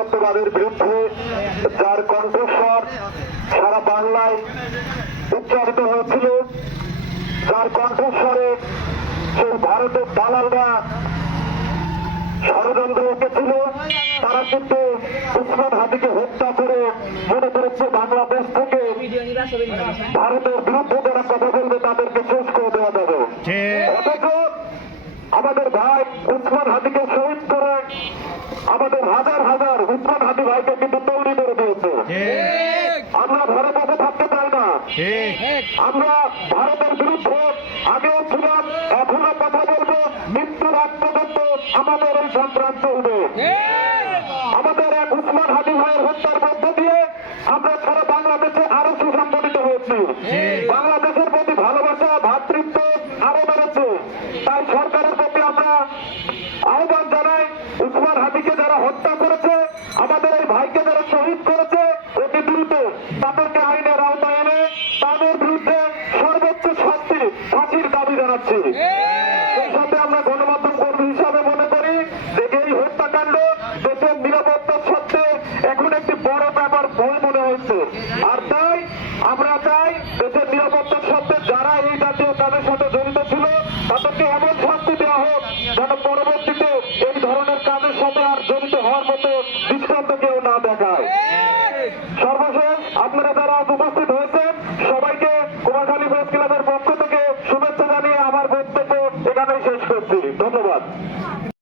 আধিপত্যবাদের বিরুদ্ধে যার কণ্ঠস্বর সারা বাংলায় উচ্চারিত হয়েছিল, যার কণ্ঠস্বরে সেই ভারতের দালালরা ষড়যন্ত্র এঁকেছিল, তারা কিন্তু উসমান হাদিকে হত্যা করে মনে করেছে বাংলাদেশ থেকে ভারতের বিরুদ্ধে যারা কথা বলবে তাদেরকে শেষ করে দেওয়া যাবে। অথচ আমাদের ভাই উসমান হাদিকে শহীদ করে আমাদের হাজার হাজার উসমান হাদি ভাইকে কিন্তু তৈরি করে দিয়েছে। আমরা ঘরে বসে থাকতে চাই না। আমরা ভারতের বিরুদ্ধে আগেও ছিলাম, এখনো কথা বলবো, মৃত্যুর আগ পর্যন্ত আমাদের এই সংগ্রাম চলবে। আমাদের এক উসমান হাদি ভাইয়ের হত্যার মধ্য দিয়ে আমরা সারা বাংলাদেশে আরো সুসংগঠিত হয়েছি। বাংলাদেশের প্রতি ভালোবাসা, ভ্রাতৃত্ব আরো বেড়েছে। তাই সরকারের প্রতি আমরা আহ্বান জানাই, উসমান হাদিকে যারা হত্যা করেছে, আমাদের এই ভাইকে যারা শহীদ করেছে, অতি দ্রুত তাদেরকে আইনের আওতায় এনে তাদের বিরুদ্ধে সর্বোচ্চ শাস্তি ফাঁসির দাবি জানাচ্ছি। সেই সাথে আমরা গণমাধ্যম কর্মী হিসাবে মনে করি যে এই হত্যাকাণ্ড দেশের নিরাপত্তার স্বার্থে এখন একটি বড় ব্যাপার ভয় মনে হয়েছে। আর তাই আমরা চাই দেশের নিরাপত্তার স্বার্থে যারা এই জাতীয় কাজের সাথে জড়িত ছিল তাদেরকে এমন শাস্তি দেওয়া হোক যেন পরবর্তীতে এই ধরনের কাজের সাথে আর জড়িত হওয়ার মতো দৃষ্টান্ত কেউ না দেখায়। সর্বশেষ আপনারা যারা